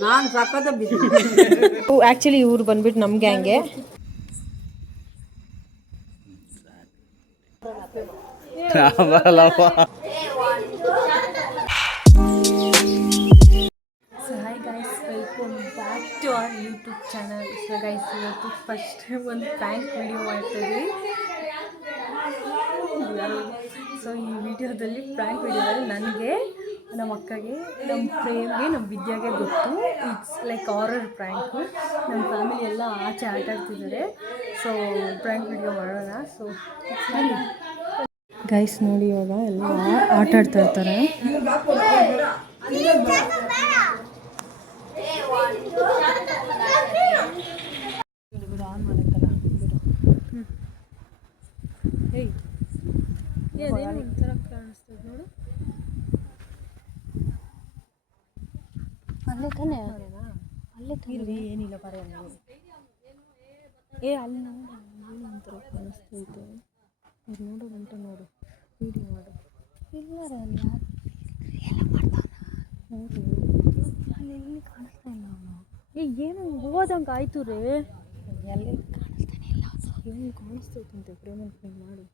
ನಾನು ಸಕ್ಕತ್ತ ಬಿಸಿ. ಆ್ಯಕ್ಚುಲಿ ಇವ್ರು ಬಂದ್ಬಿಟ್ಟು ನಮ್ಮ ಗ್ಯಾಂಗೆ. So hi guys, welcome back to our YouTube channel. So guys, ಇವತ್ತು ಫಸ್ಟ್ ಒಂದು ಪ್ರ್ಯಾಂಕ್ ವಿಡಿಯೋ ಮಾಡ್ತಾಯಿದ್ವಿ. ಸೊ ಈ ವಿಡಿಯೋದಲ್ಲಿ ಪ್ರ್ಯಾಂಕ್ ವಿಡಿಯೋದಲ್ಲಿ ನನಗೆ, ನಮ್ಮ ಅಕ್ಕಗೆ, ನಮ್ಮ ಪ್ರೇಮ್ಗೆ, ನಮ್ಮ ವಿದ್ಯಾಗೆ ಗೊತ್ತು. It's like horror prank. ನಮ್ಮ ಫ್ಯಾಮಿಲಿ ಎಲ್ಲ ಆಚೆ ಆಟ ಆಡ್ತಿದ್ದಾರೆ. ಸೊ ಪ್ರ್ಯಾಂಕ್ ವಿಡಿಯೋ ಮಾಡೋಣ. ಸೊ ಗೈಸ್ ನೋಡಿ, ಇವಾಗ ಎಲ್ಲ ಆಟ ಆಡ್ತಾ ಇರ್ತಾರೆ. ಆನ್ ಮಾಡಕ್ಕಲ್ಲ ಒಂಥರ ಕಾಣಿಸ್ತದೆ ನೋಡು. ಅಲ್ಲೇ ತಾನೆ, ಅಲ್ಲೇ ತಾನೆ, ಏನಿಲ್ಲ ಬರ ಅಲ್ಲಿ ನೋಡು, ಏನು ಒಂಥರ ಕಾಣಿಸ್ತೈತೆ. ಅವ್ರು ನೋಡು ಗಂಟೆ ನೋಡು, ವೀಡಿಯೋ ಮಾಡು. ಇಲ್ಲರ ಅಲ್ಲ ಎಲ್ಲ ಮಾಡ್ತಾವ ನೋಡು, ಅಲ್ಲಿ ಎಲ್ಲಿ ಕಾಣಿಸ್ತಾ ಇಲ್ಲ ಅವನು. ಏನು ಹೋದಂಗೆ ಆಯ್ತು ರೀ, ಎಲ್ಲಿ ಕಾಣಿಸ್ತಾನೆ ಇಲ್ಲ. ಏನು ಕಾಣಿಸ್ತೈತಂತೆ, ಪ್ರೇಮನ್ ಫೋನ್ ಮಾಡು.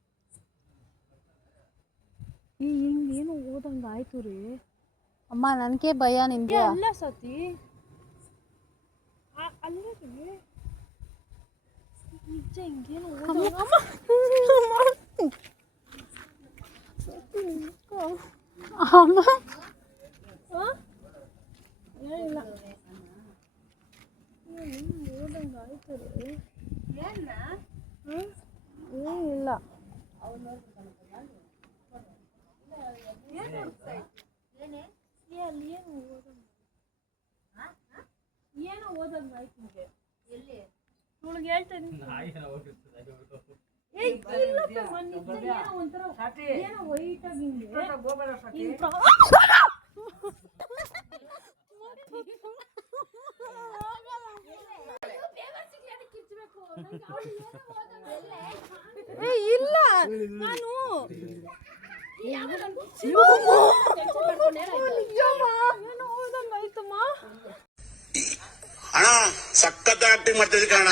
ಹಿಂಗೇನು ಹೋದಂಗೆ ಆಯ್ತು ರೀ. ಅಮ್ಮ ನನಗೆ ಭಯ ನಿಮಗೆ. ಅಲ್ಲ ಸತಿ, ಅಲ್ಲೇ ರೀ ನಿಜ, ಹಿಂಗೇನು ಅಮ್ಮ ಏನಿಲ್ಲ, ಹೋದಂಗೆ ಆಯ್ತು ರೀ. ಏನಿಲ್ಲ, ಏನೋ ಓದಂಗ ಆಯ್ತು ನಿಮಗೆ. ಎಲ್ಲಿ ಇವಳಿಗೆ ಹೇಳ್ತೇನೆ, ಏನೋ ವೈಟ್ ಆಗಿ ಇಲ್ಲ. ನಾನು ಅಣ್ಣ ಸಖತ್ ಆಕ್ಟಿಂಗ್ ಮಾಡ್ತಿದ್ದೆ ಕಣ.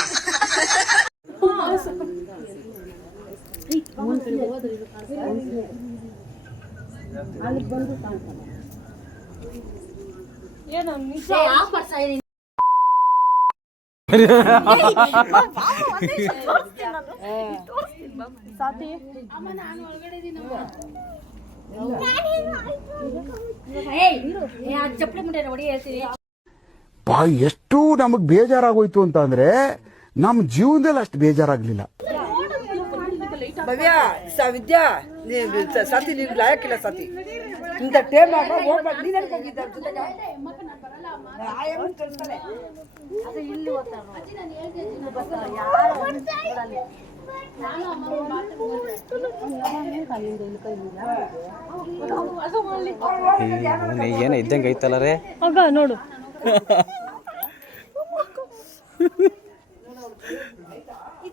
ಎಷ್ಟು ನಮಗ್ ಬೇಜಾರಾಗೋಯ್ತು ಅಂತ ಅಂದ್ರೆ ನಮ್ಮ ಜೀವನದಲ್ಲಿ ಅಷ್ಟು ಬೇಜಾರಾಗ್ಲಿಲ್ಲ. ಭವ್ಯ, ವಿದ್ಯಾ, ಸತಿ ನೀನು ಲಾಯಕ್ಕಿಲ್ಲ ಸತಿ. ಇಂಥ ಟೇಮ್ ಹೋಗ್ಬಾರ್ದು. ನೀನು ಹೋಗಿದ್ದ ಜೊತೆಗೆ ಏನ ಇದ್ದಂಗೆ ಐತಲ್ಲ ರೇ ಆಗ ನೋಡು.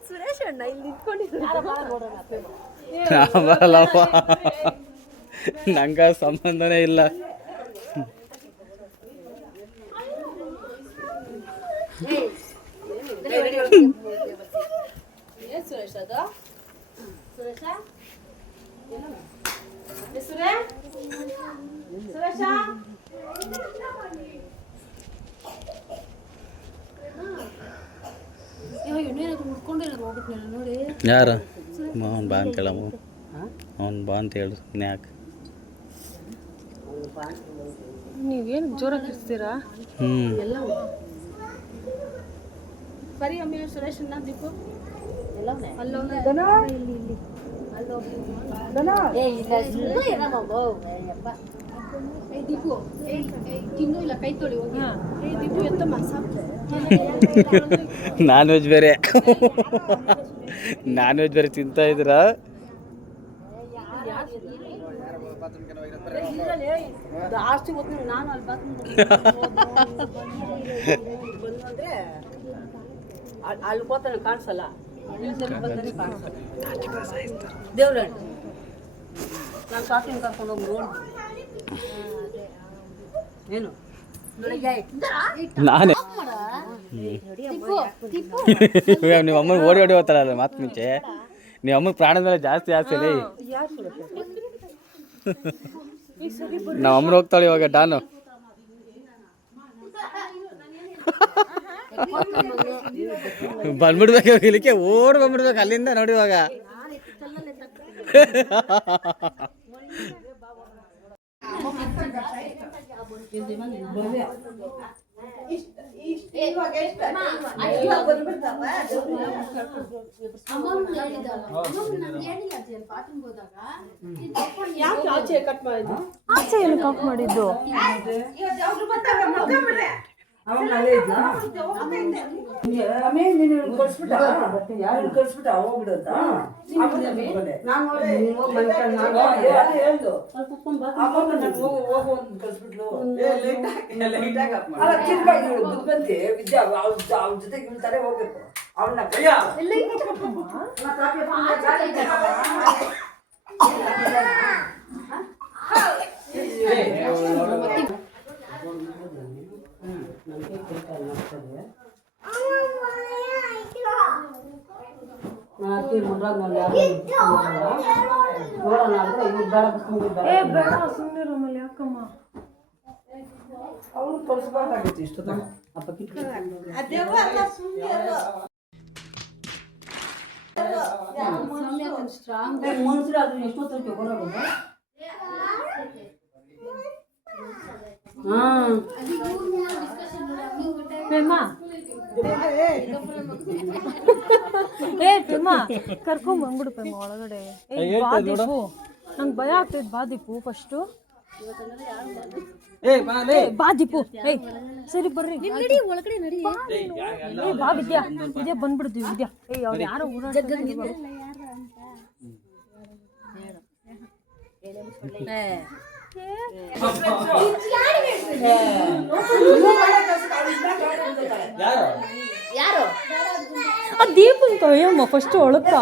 ಸುರೇಶ್ ಅಣ್ಣ ಇಲ್ಲಿ ಬರಲ್ಲಪ್ಪ, ನಂಗ ಸಂಬಂಧನೇ ಇಲ್ಲ. ಸುರೇಶ್ ಅದು ಸುರೇಶ ಸುರೇಶ ಯಾರು ಅವನ್ ಬಾ ಅಂತ ಹೇಳಮ್ಮ, ಅವ್ನು ಬಾ ಅಂತ ಹೇಳಿ ಯಾಕೆ ನೀವೇನು ಜೋರಾಗಿ ಇರ್ತೀರಾ? ಬರೀ ಅಮ್ಮಿ ಸುರೇಶ್ ದೀಪು ನಾನ್ ವೆಜ್ ಬೇರೆ ನಾನ್ ವೆಜ್ ಬೇರೆ ತಿಂತಾ ಇದ್ದೀರಾ? ಜಾಸ್ತಿ ನಾನು ಅಲ್ಲಿ ಅಲ್ಲಿ ಹೋತಾನೆ ಕಾಣಿಸಲ್ಲ, ದೇವ್ರ ನಾನು ಶಾಪಿಂಗ್ ಕರ್ಕೊಂಡು ಹೋಗಿ ನೋಡಿ ಏನು ನಾನೇ ನಿಮ್ಮ ಅಮ್ಮನಿಗೆ ಓಡಿ ಹೋಗ್ತಾರಲ್ಲ ಮಾತು ಮುಂಚೆ ನಿಮ್ಮ ಅಮ್ಮನ ಪ್ರಾಣದ ಮೇಲೆ ಜಾಸ್ತಿ ಆಸೆ ರೀ. ನಮ್ಮ ಅಮ್ಮನ ಹೋಗ್ತಾಳೆ ಇವಾಗ ಡಾನು. ಬಂದ್ಬಿಡ್ಬೇಕು ಇಲ್ಲಿಕ್ಕೆ ಓಡ್ ಬಂದ್ಬಿಡ್ಬೇಕು ಅಲ್ಲಿಂದ ನೋಡಿ ಇವಾಗ. ಆಚೆ ಕಟ್ ಮಾಡಿದ್ದು ಆಚೆ ಏನು ಕಾಕ್ ಮಾಡಿದ್ದು? ಜೊತೆಗೆ ಇಳ್ತಾರೆ ಹೋಗ್ಬೇಕು ಅವನ್ನ ಅವಳು ತೋರಿಸ್ಬೇಕಾಗಿತ್ತು ಇಷ್ಟೊತ್ತ ಮನುಷ್ಯರು ಅದು ಎಷ್ಟೊತ್ತು ಹೊರಗೆ ಕರ್ಕೊಂಡ್ ಬಂದ್ಬಿಡು ಪ್ರೇಮ ಒಳಗಡೆ. ನಂಗೆ ಭಯ ಆಗ್ತೈತೆ. ಬಾ ದೀಪು ಫಸ್ಟು. ಬಾ ದೀಪು. ಸರಿ ಬರ್ರಿ ಒಳಗಡೆ ನಡಿ. ಬಾ ವಿದ್ಯಾ. ವಿದ್ಯಾ ಬಂದ್ಬಿಡ್ತೀವಿ ವಿದ್ಯಾ. ಅವ್ರು ಯಾರೋ ದೀಪನ್ ಕೈಯಮ್ಮ ಫಸ್ಟ್ ಒಳಕ್ಕ.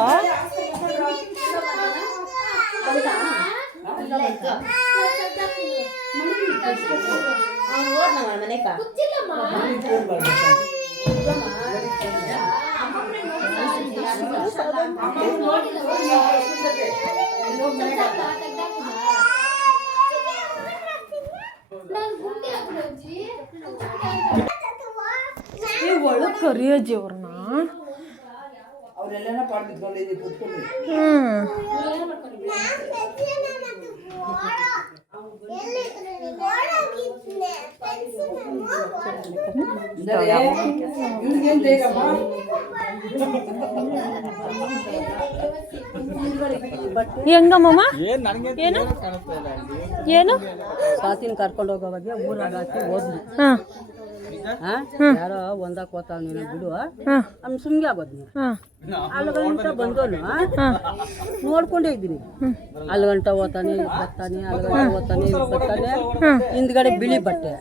ಒಳಗ್ ಕರಿಯಜ್ಜಿ ಅವ್ರನ್ನ. ಅವರೆಲ್ಲ ಪಾಡ್ಬಿಟ್ಕೊಂಡಿದ್ದೀವಿ ಕೂತ್ಕೊಂಡ್ರಿ. ಹೆಂಗಮ್ಮ ಏನು ಏನು ಸ್ವಾತಿನ ಕರ್ಕೊಂಡು ಹೋಗೋವಾಗ ಊರಾಗ ಹೋದ್ವಿ. ಯಾರೋ ಒಂದಕ್ಕೆ ಹೋತಾವ ನೀನು ಬಿಡು ಅವ್ನು ಸುಮ್ಗೆ ಆಗೋದು. ಅಲ್ಗಂಟ ಬಂದೋನು ನೋಡ್ಕೊಂಡೇ ಇದ್ದೀನಿ. ಅಲ್ಗಂಟ ಹೋತಾನೆ ಬರ್ತಾನೆ, ಅಲ್ಗಂಟ ಹೋತಾನೆ ಬರ್ತಾನೆ. ಹಿಂದ್ಗಡೆ ಬಿಳಿ ಬಟ್ಟೆ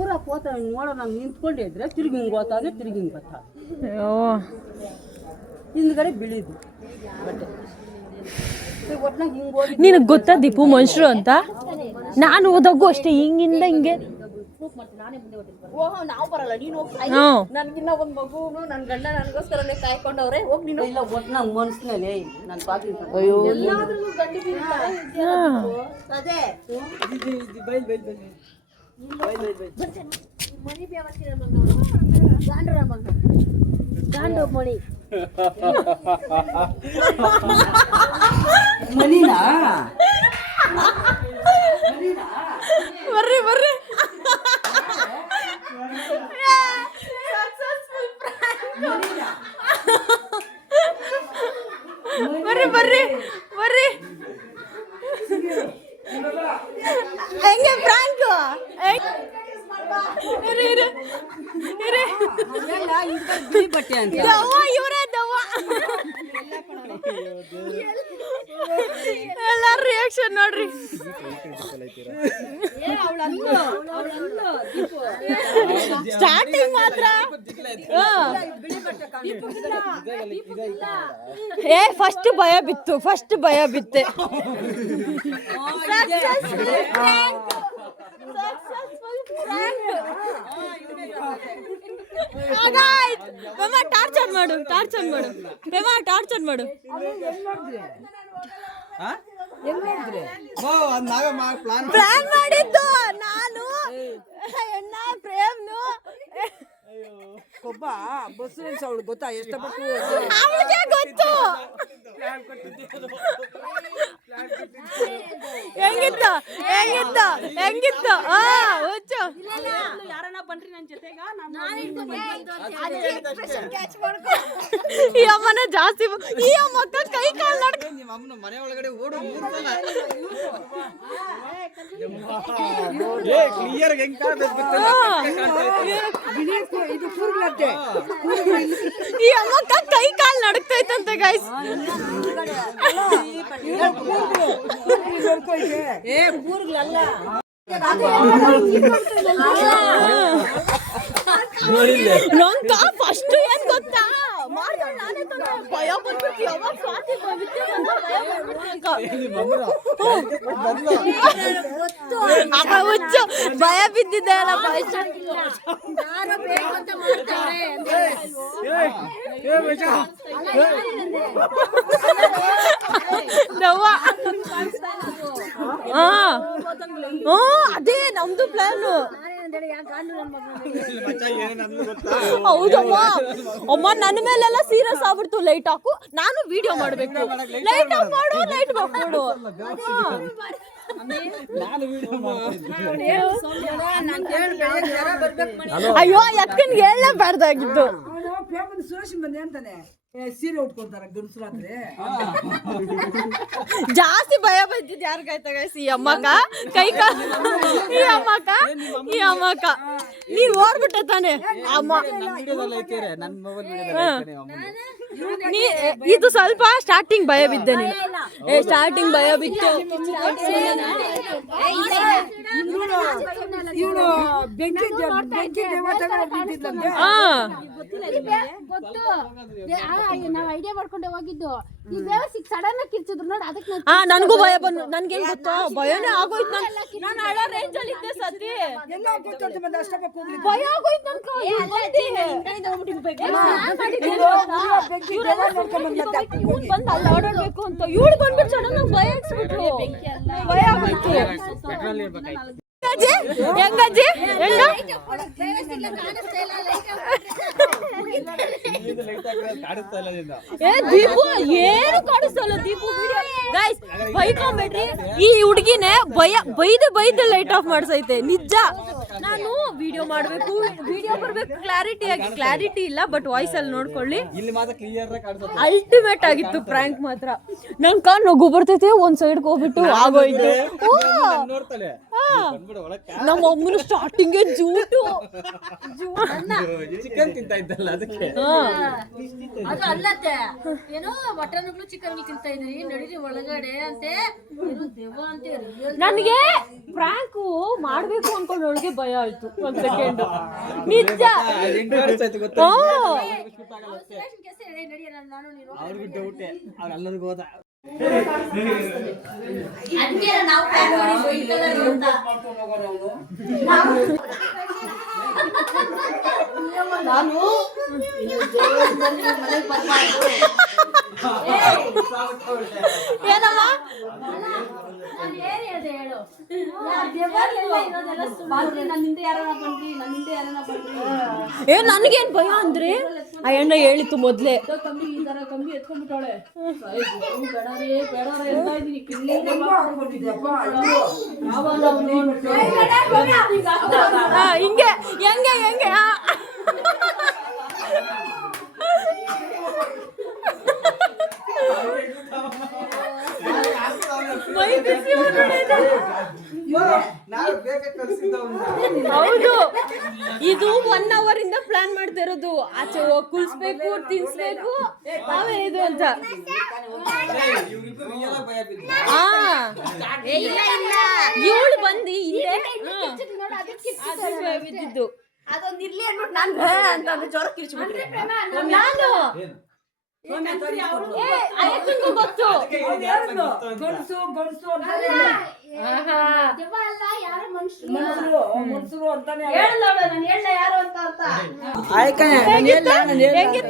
ಊರಾಗ ಹೋತಾನೆ ನೋಡೋ ನಾನು ನಿಂತ್ಕೊಂಡೇ ಇದ್ರೆ ತಿರುಗಿ ಹಿಂಗೆ ಹೋತಾನೆ, ತಿರುಗಿ ಹಿಂಗೆ ಬರ್ತಾನೆ. ಹಿಂದ್ಗಡೆ ಬಿಳಿದು ಬಟ್ಟೆ. ಒಟ್ನಾಗ ಹಿಂಗೆ ಹೋಗಿ ನಿನಗೆ ಗೊತ್ತಾ ದೀಪು ಮನುಷ್ಯರು ಅಂತ? ನಾನು ಓದಾಗೂ ಅಷ್ಟೇ ಹಿಂಗಿಂದ ಹಿಂಗೆ. ನಾವು ಬರಲ್ಲ, ನೀನು ನನ್ಗಿನ್ನ ಒಂದ್ ಮಗು ನನ್ ಗಂಡ ನನಗೋಸ್ಕರನೇ ಕಾಯ್ಕೊಂಡವ್ರೆ. ಹೋಗಿ ನೀನು ಇಲ್ಲ ಒಟ್ಟು ನಂಗೆ ಮನ್ಸಿನಲ್ಲಿ ನನ್ನ ಪಾಕಿ ಅದೇ ಗಾಂಡು ಮಣಿ ಮನಿನಾ ಬರ್ರಿ ಬರ್ರಿ ಬರ್ರಿ ಬರ್ರಿ ಬರ್ರಿ. ಹೆಂಗೆ ಫ್ರಾಂಕ್ ಬಟ್ಟೆ ಅಂತ ದವ್ವ ಇವರೇ ದವ್ವ. ಎಲ್ಲ ರಿಯಾಕ್ಷನ್ ನೋಡ್ರಿ. ಸ್ಟಾರ್ಟಿಂಗ್ ಮಾತ್ರ ಫಸ್ಟ್ ಭಯ ಬಿತ್ತು, ಫಸ್ಟ್ ಭಯ ಬಿತ್ತೆ. ಟಾರ್ಚರ್ ಮಾಡು ಟಾರ್ಚರ್ ಮಾಡು ಪ್ಲಾನ್ ಮಾಡಿದ್ದು ನಾನು ಎಣ್ಣ ಪ್ರೇಮ್ನು ಒಬ್ಬ ಬಸ್ಸು ಅವಳು ಗೊತ್ತಾ ಎಷ್ಟಪಟ್ಟು ಅವಳಿಗೆ ಗೊತ್ತು ಹೆಂಗಿತ್ತು ಹುಚ್ಚು ಯಾರನ್ನ ಬನ್ರಿ ನನ್ನ ಜೊತೆಗ ಈ ಅಮ್ಮನ ಜಾಸ್ತಿ ಈ ಅಮ್ಮಕ್ಕ ಕೈ ಕಾಲು ಮನೆ ಒಳಗಡೆ ಓಡು ಕ್ಲಿಯರ್ ಇದು ಕೂರ್ಲತ್ತೆ ಈ ಅಮ್ಮಕ್ಕ ಕೈ ಕಾಲು ನಡುಕ್ತೈತಂತೆ ಗೈಸ್ ಕೂರ್ಗಳಲ್ಲ ನಂಗ ಫಸ್ಟ್ ಏನ್ ಗೊತ್ತಾ ಮಾಡ್ದವ್ಳು ನಾನೇ ತಂದೆ ಭಯ ಬಂದ್ಬಿಟ್ಟು ಯಾವಾಗ ಸ್ವಾತಿ ಹುಚ್ಚು ಭಯ ಬಿದ್ದಿದ್ದೆ ಅಲ್ಲ ಅದೇ ನಮ್ದು ಪ್ಲಾನು ಹೌದಮ್ಮ ಅಮ್ಮ ನನ್ನ ಮೇಲೆಲ್ಲ ಸೀರಿಯಸ್ ಆಗ್ಬಿಡ್ತು ಲೈಟ್ ಹಾಕು ನಾನು ವಿಡಿಯೋ ಮಾಡ್ಬೇಕು ಲೈಟ್ ಆಫ್ ಮಾಡು ಲೈಟ್ ಆಫ್ ಮಾಡು ಅಯ್ಯೋ ಯಾಕಂದ್ರೆ ಹೇಳಲೇಬಾರ್ದಾಗಿದ್ದು ಸುರೇಶ್ ಬಂದೆ ಅಂತಾನೆ ಸೀರೆ ಉಟ್ಕೊಳ್ತಾರ ಗಂಡಸ್ರಾದ್ರೆ ಜಾಸ್ತಿ ಭಯ ಬಂದಿದ್ದು ಯಾರಿಗಾಯ್ತ ಗೈಸ್ ಈ ಅಮ್ಮಕ್ಕ ಈ ಅಮ್ಮಕ್ಕ ನೀನ್ ಓಡ್ಬಿಟ್ಟೆ ತಾನೆ ಅಮ್ಮ ಇದು ಸ್ವಲ್ಪ ಸ್ಟಾರ್ಟಿಂಗ್ ಭಯ ಬಿದ್ದೆ ನೀನು ಸ್ಟಾರ್ಟಿಂಗ್ ಭಯ ಬಿತ್ತು ಇವಳು ಬೆಂಕಿ ಗೊತ್ತು ನಾವ್ ಐಡಿಯಾ ಮಾಡ್ಕೊಂಡೆ ಹೋಗಿದ್ದು ಈ ದೇವಸ್ಥಾನಕ್ಕೆ ಸಡನ್ ಆಗಿ ಕಿರ್ಚಿದ್ರು ನೋಡಿ ಅದಕ್ಕೆ ನನಗೂ ಭಯ ಬಂದು ನನ್ಗೇನ್ ಗೊತ್ತಾ ಭಯನೇ ಆಗೋಯ್ತು ನಾನು ಅಳೋ ರೇಂಜ್ ಅಲ್ಲಿ ಇದ್ದೆ ಸತಿ ಭಯ ಆಗೋಯ್ತು ಬಂದು ಅಲ್ಲಿ ಓಡಾಡ್ಬೇಕು ಅಂತ ಇವಳು ಬಂದ್ಬಿಟ್ಟು ಸಡನ್ ಆಗಿ ಭಯ ಇಡ್ಸ್ಬಿಟ್ರು ಭಯ ಆಗೋಯ್ತು ಹೆಂಗಜ್ಜಿ ದೀಪು ಏನು ಕಾಣಿಸ್ತಲ್ಲ ದೀಪು ಗೈಸ್ ಬೈಕೊಂಬೇಡ್ರಿ ಈ ಹುಡುಗಿನೇ ಬೈದು ಲೈಟ್ ಆಫ್ ಮಾಡ್ಸೈತೆ ನಿಜ ನಾನು ವಿಡಿಯೋ ಮಾಡ್ಬೇಕು ವಿಡಿಯೋ ಬರ್ಬೇಕು ಕ್ಲಾರಿಟಿ ಇಲ್ಲ ಬಟ್ ವಾಯ್ಸ್ ಅಲ್ಲಿ ನೋಡ್ಕೊಳ್ಳಿ ಅಲ್ಟಿಮೇಟ್ ಆಗಿತ್ತು ಪ್ರ್ಯಾಂಕ್ ಮಾತ್ರ ನಂಗೆ ನಗು ಬರ್ತೈತೆ ಒಂದ್ ಸೈಡ್ಗೆ ಹೋಗ್ಬಿಟ್ಟು ಆಗೋಯ್ತು ನಮ್ಮ ಅಮ್ಮನ ಸ್ಟಾರ್ಟಿಂಗ್ ಜೂಟು ಚಿಕನ್ ತಿಂತಾ ಇದ್ದಲ್ಲ ಅದಕ್ಕೆ ಅದು ಅಲ್ಲತ್ತೆ ಏನೋ ಮಟನ್ಗಳು ಚಿಕನ್ ತಿಂತಾ ಇದ್ರಿ ನಡೀರಿ ಒಳಗಡೆ ಅಂತೆ ಏನು ದೆವ್ವ ಅಂತೆ ನನಗೆ ಫ್ರಾಂಕು ಮಾಡ್ಬೇಕು ಅನ್ಕೊಂಡು ಒಳಗೆ ಭಯ ಆಯ್ತು ಒಂದ್ ಸೆಕೆಂಡ್ ನಿಜ ಅವ್ರಿಗೂ ಡೌಟೆ ಅವ್ರೆಲ್ಲರಿಗೂ ಹೋದ ನಾವು ಪ್ಲಾನ್ ಮಾಡಿದ್ವಿ ನಾನು ಏನಮ್ಮ ಏ ನನ್ಗೇನ್ ಭಯ ಅಂದ್ರೆ ಆ ಅಣ್ಣ ಹೇಳಿತ್ತು ಮೊದ್ಲೇ ಕಂಬಿ ಎತ್ಕೊಂಡ್ಬಿಟ್ಟವಳೆ ಹಿಂಗೆ ಹೆಂಗೆ ಹೆಂಗೆ ಹೌದು ಇದು 1 hour ಇಂದ ಪ್ಲಾನ್ ಮಾಡ್ತಾ ಇರೋದು ಆಚೆ ಹೋಗಿ ಕುಲ್ಸ್ಬೇಕು ತಿನ್ಸ್ಬೇಕು ಅವೇ ಇದು ಅಂತ ಇವಳು ಬಂದು ಹಿಂದೆ ಬಿದ್ದಿದ್ದು ಅದೊಂದು ಇರ್ಲಿ ಅನ್ಬಿಟ್ಟು ನಾನು ಅಂತ ಜ್ವರ ಕಿರ್ಚ್ಬಿಟ್ರೆ ನಾನು ಗೊತ್ತು ಗಂಡಸು ಅಂತ ದೆವ್ವ ಅಲ್ಲ, ಯಾರೋ ಮನುಷ್ಯರು. ಮನ್ಸರು ಅಂತಾನೆ ಹೇಳ್ ನೋಡು, ನಾನು ಹೇಳ್ದ ಯಾರು ಅಂತ.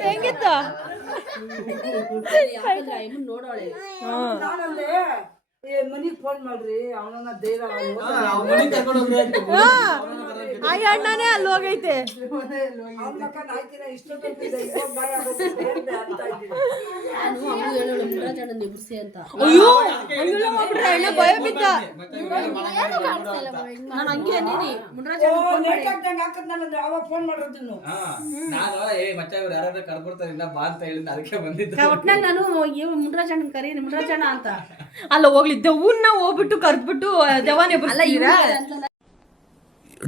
ಹೆಂಗಿತ್ತು ಯಾಕಂದ್ರೆ ಆ ಹೆಣ್ಣು ನೋಡೋಳೆ. ನಾನಂದೆ ಮನಿಗ್ ಫೋನ್ ಮಾಡ್ರಿ ಅವನನ್ನ ಧೈರ್ಯ ಆ ಅಣ್ಣನೇ ಅಲ್ಲಿ ಹೋಗೈತೆ. ನಾನು ಅಮ್ಮ ಹೇಳೋಳು ಮುರಾಜಣ್ಣನ ಎಬ್ರಿಸಿ ಅಂತ. ಅಯ್ಯೋ ಹಂಗೆಲ್ಲ ಮಾಡ್ಬಿಟ್ರೆ ಅಣ್ಣ ಭಯ ಬಿದ್ದ. ನಾನು ಹಂಗೆ ಅನ್ನೀನಿ ಮುನ್ರಾಜ ಫೋನ್ ಮಾಡಿರೋದನ್ನು ಒಟ್ನಾಗ ನಾನು ಮುನ್ರಾಜಣ್ಣನ ಕರೀನಿ ಮುನ್ರಾಜಣ್ಣ ಅಂತ. ಅಲ್ಲ ಹೋಗ್ಲಿ ದೆವ್ವನ್ನ ಹೋಗ್ಬಿಟ್ಟು ಕರ್ದ್ಬಿಟ್ಟು ದೆವ್ವನೇ ಬರ್ತೀರಾ?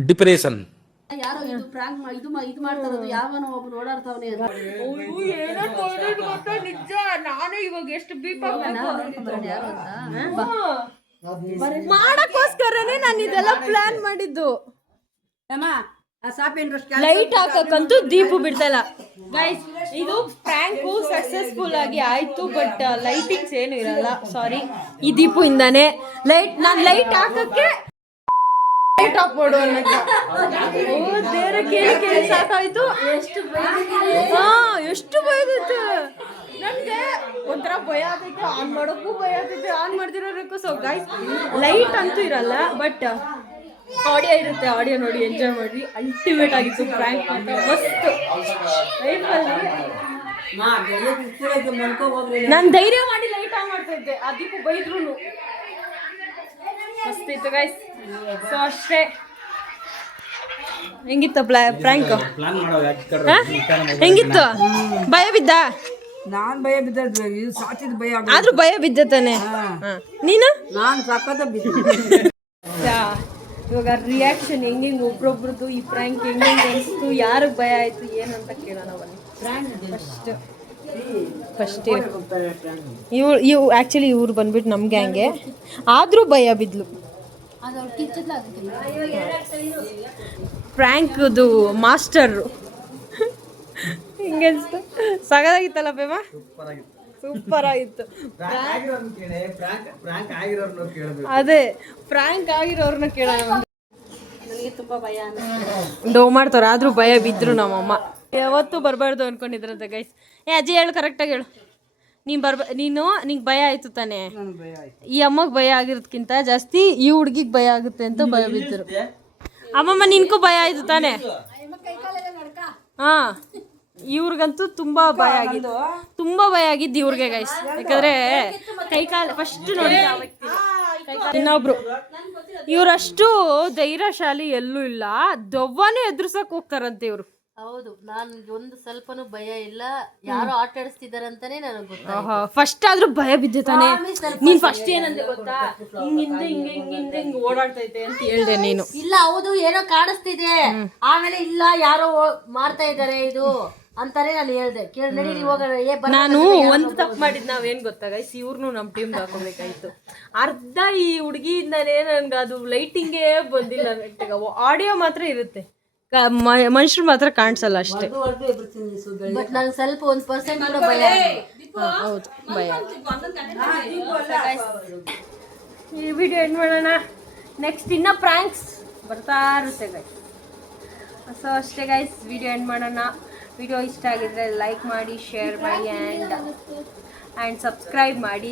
ಡಿಪ್ರೆಷನ್ ಯಾರೋ ಇದು ಪ್ರಾಂಕ್ ಇದು ಮಾಡ್ತಾ ಇರೋದು, ಯಾವನೋ ಒಬ್ಬನು ಓಡಾಡ್ತಾವನೆ ಅಂತ. ನಿಜ ನಾನು ಇವಾಗ ಎಷ್ಟು ಬೀಪ ಯಾರು ಅಂತ ಮಾಡಕ್ಕೋಸ್ಕರನೇ ನಾನು ಇದೆಲ್ಲ ಪ್ಲಾನ್ ಮಾಡಿದ್ದು. ಅಮ್ಮ ಆ ಸಾಪೇನ್ ಲೈಟ್ ಹಾಕಕ್ಕಂತೂ ದೀಪು ಬಿಡ್ತಲ್ಲ ಗೈಸ್. ಇದು ಪ್ರ್ಯಾಂಕು ಸಕ್ಸಸ್ಫುಲ್ ಆಗಿ ಆಯ್ತು, ಬಟ್ ಲೈಟಿಂಗ್ಸ್ ಏನು ಇರಲ್ಲ. ಸಾರಿ, ಈ ದೀಪು ಇಂದಾನೆ ನಾನು ಲೈಟ್ ಹಾಕಕ್ಕೆ ಲೈಟ್ ಆಫ್ ಮಾಡು ಅನ್ನಕ್ಕೆ ಬೇರೆ ಕೇಳಿ ಸಾಕಾಯ್ತು. ಎಷ್ಟು ಬೈದೈತೆ ನನ್ಗೆ, ಒಂಥರ ಭಯ ಆಗ್ತೈತೆ. ಆನ್ ಮಾಡೋಕ್ಕೂ ಭಯ ಆಗ್ತೈತೆ, ಆನ್ ಮಾಡ್ದಿರೋದಕ್ಕೂ. ಸೊ ಗೈಸ್ ಲೈಟ್ ಅಂತೂ ಇರಲ್ಲ, ಬಟ್ ಆಡಿಯೋ ಇರುತ್ತೆ. ಆಡಿಯೋ ನೋಡಿ ಎಂಜಾಯ್ ಮಾಡಿ. ಅಲ್ಟಿಮೇಟ್ ಆಗಿತ್ತು ಪ್ರ್ಯಾಂಕ್ ಅಂತ, ಮಸ್ತ್ ಲೈಫಲ್ಲಿ. ನಾನು ಧೈರ್ಯ ಮಾಡಿ ಲೈಟ್ ಆನ್ ಮಾಡ್ತಾ ಇದ್ದೆ, ಆ ದೀಪು ಬೈದ್ರು ಮಸ್ತ್ ಇತ್ತು ಗೈಸ್. ಸೊ ಅಷ್ಟೇ. ಹೆಂಗಿತ್ತು ಪ್ರ್ಯಾಂಕ್? ಹೆಂಗಿತ್ತು? ಭಯ ಬಿದ್ದ? ನಾನ್ ಭಯ ಬಿದ್ದ, ಸಾಚಿದ ಭಯ ಆದ್ರೂ ಭಯ ಬಿದ್ದ ತಾನೆ ನೀನು? ನಾನು ಸಕ್ಕತ್ತ ಬಿದ್ದೆ. ಇವಾಗ ರಿಯಾಕ್ಷನ್ ಹೆಂಗೆ ಒಬ್ರೊಬ್ರದ್ದು ಈ ಪ್ರ್ಯಾಂಕ್ ಹೆಂಗೆ ಅನಿಸ್ತು, ಯಾರಿಗೆ ಭಯ ಆಯ್ತು ಏನು ಅಂತ ಕೇಳೋಣ ಬನ್ನಿ. ಫಸ್ಟ್ ಇವು ಆ್ಯಕ್ಚುಲಿ ಇವ್ರು ಬಂದ್ಬಿಟ್ಟು ನಮ್ಮ ಗ್ಯಾಂಗೆ, ಆದರೂ ಭಯ ಬಿದ್ಲು. ಪ್ರ್ಯಾಂಕ್ದು ಮಾಸ್ಟರು ಹಿಂಗೆ ಅನಿಸ್ತು. ಸಗದಾಗಿತ್ತಲ್ಲ ಬೇಮ? ಸೂಪರ್ ಆಗಿತ್ತು. ಅದೇ ಪ್ರ್ಯಾಂಕ್ ಆಗಿರೋರ್ನ ಕೇಳೋಣ. ನನಗೆ ತುಂಬಾ ಭಯ ಡೋ ಮಾಡ್ತಾರೆ, ಆದ್ರೂ ಭಯ ಬಿದ್ರು ನಮ್ಮಮ್ಮ. ಯಾವತ್ತೂ ಬರಬಾರ್ದು ಅನ್ಕೊಂಡಿದ್ರಂತೆ ಗೈಸ್. ಅಜ್ಜಿ ಹೇಳು, ಕರೆಕ್ಟಾಗಿ ಹೇಳು. ನಿಂಗೆ ಭಯ ಆಯ್ತು ತಾನೆ? ಈ ಅಮ್ಮಗೆ ಭಯ ಆಗಿರೋದ್ಕಿಂತ ಜಾಸ್ತಿ ಈ ಹುಡ್ಗಿಗೆ ಭಯ ಆಗುತ್ತೆ ಅಂತ ಭಯ ಬಿದ್ದರು. ಅಮ್ಮಮ್ಮ ನಿನ್ಗೂ ಭಯ ಆಯ್ತು ತಾನೆ? ಹಾ, ಇವ್ರಿಗಂತೂ ತುಂಬಾ ಭಯ ಆಗಿದ್ದು, ಇವ್ರಿಗೆ ಗೈಸ್. ಯಾಕಂದ್ರೆ ಕೈಕಾಲು ಫಸ್ಟ್ ನೋಡಿ ಇನ್ನೊಬ್ರು ಇವ್ರಷ್ಟು ಧೈರ್ಯಶಾಲಿ ಎಲ್ಲೂ ಇಲ್ಲ. ದೆವ್ವನೇ ಎದುರ್ಸಕ್ ಹೋಗ್ತಾರಂತೆ ಇವ್ರು. ಹೌದು, ನಾನು ಒಂದು ಸ್ವಲ್ಪನೂ ಭಯ ಇಲ್ಲ. ಯಾರೋ ಆಟ ಆಡಿಸ್ತಿದಾರೆ ಅಂತಾನೆ ನನಗೆ ಗೊತ್ತಾಯ್ತು. ಫಸ್ಟ್ ಆದ್ರೂ ಭಯ ಬಿದ್ದೆ ತಾನೆ? ನೀನ್ ಫಸ್ಟ್ ಏನಂದ್ರೆ ಗೊತ್ತಾ, ಹಿಂಗೆ ಓಡಾಡ್ತೈತೆ ಅಂತ ಹೇಳ್ದೆ ನೀನು. ಇಲ್ಲ, ಹೌದು, ಏನೋ ಕಾಣಿಸ್ತಿದೆ. ಆಮೇಲೆ ಇಲ್ಲ, ಯಾರೋ ಮಾಡ್ತಾ ಇದಾರೆ ಇದು ಅಂತಾನೆ ನಾನು ಹೇಳ್ದೆ. ನಡೀರಿ ಹೋಗೋಣ. ನಾನು ಒಂದು ತಪ್ಪು ಮಾಡಿದ್ ನಾವೇನ್ ಗೊತ್ತಾ ಗೈಸ್, ಇವ್ರನ್ನು ನಮ್ಮ ಟೀಮ್ ಹಾಕೋಬೇಕಾಯ್ತು. ಅರ್ಧ ಈ ಹುಡುಗಿಯಿಂದಾನೇ ನನ್ಗೆ ಅದು ಲೈಟಿಂಗೇ ಬಂದಿಲ್ಲ. ಆಡಿಯೋ ಮಾತ್ರ ಇರುತ್ತೆ, ಮನುಷ್ಯರು ಮಾತ್ರ ಕಾಣಿಸಲ್ಲ ಅಷ್ಟೇ. ಬಟ್ ನಂಗೆ ಸ್ವಲ್ಪ 1% ಕೂಡ ಭಯ. ಹೌದು, ಭಯ. ಈ ವಿಡಿಯೋ ಎಂಡ್ ಮಾಡೋಣ. ನೆಕ್ಸ್ಟ್ ಇನ್ನ ಪ್ರ್ಯಾಂಕ್ಸ್ ಬರ್ತಾ ಇರುತ್ತೆ ಗೈಸ್. ಸೊ ಅಷ್ಟೇ ಗೈಸ್, ವಿಡಿಯೋ ಎಂಡ್ ಮಾಡೋಣ. ವಿಡಿಯೋ ಇಷ್ಟ ಆಗಿದ್ರೆ ಲೈಕ್ ಮಾಡಿ, ಶೇರ್ ಮಾಡಿ ಆ್ಯಂಡ್ ಸಬ್ಸ್ಕ್ರೈಬ್ ಮಾಡಿ.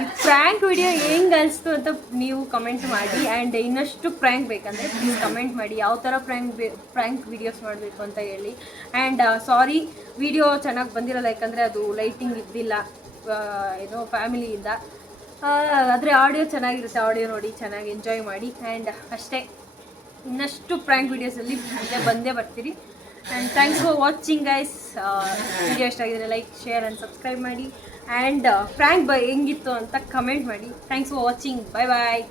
ಈ ಪ್ರ್ಯಾಂಕ್ ವಿಡಿಯೋ ಹೆಂಗೆ ಅನಿಸ್ತು ಅಂತ ನೀವು ಕಮೆಂಟ್ ಮಾಡಿ. ಆ್ಯಂಡ್ ಇನ್ನಷ್ಟು ಪ್ರ್ಯಾಂಕ್ ಬೇಕಂದರೆ ಪ್ಲೀಸ್ ಕಮೆಂಟ್ ಮಾಡಿ, ಯಾವ ಥರ ಪ್ರ್ಯಾಂಕ್ ವಿಡಿಯೋಸ್ ಮಾಡಬೇಕು ಅಂತ ಹೇಳಿ. ಆ್ಯಂಡ್ ಸಾರಿ, ವಿಡಿಯೋ ಚೆನ್ನಾಗಿ ಬಂದಿರಲ್ಲ, ಯಾಕಂದರೆ ಅದು ಲೈಟಿಂಗ್ ಇದ್ದಿಲ್ಲ ಏನೋ ಫ್ಯಾಮಿಲಿಯಿಂದ. ಆದರೆ ಆಡಿಯೋ ಚೆನ್ನಾಗಿರುತ್ತೆ, ಆಡಿಯೋ ನೋಡಿ ಚೆನ್ನಾಗಿ ಎಂಜಾಯ್ ಮಾಡಿ. ಆ್ಯಂಡ್ ಅಷ್ಟೇ, ಇನ್ನಷ್ಟು ಪ್ರ್ಯಾಂಕ್ ವಿಡಿಯೋಸಲ್ಲಿ ಬಂದೇ ಬರ್ತೀರಿ. And thanks for watching guys. Video ಇಷ್ಟ ಆಗಿದ್ರೆ ಲೈಕ್, ಶೇರ್ ಆ್ಯಂಡ್ ಸಬ್ಸ್ಕ್ರೈಬ್ ಮಾಡಿ. ಆ್ಯಂಡ್ ಪ್ರ್ಯಾಂಕ್ ಹೆಂಗಿತ್ತು ಅಂತ ಕಮೆಂಟ್ ಮಾಡಿ. Thanks for watching. Bye bye.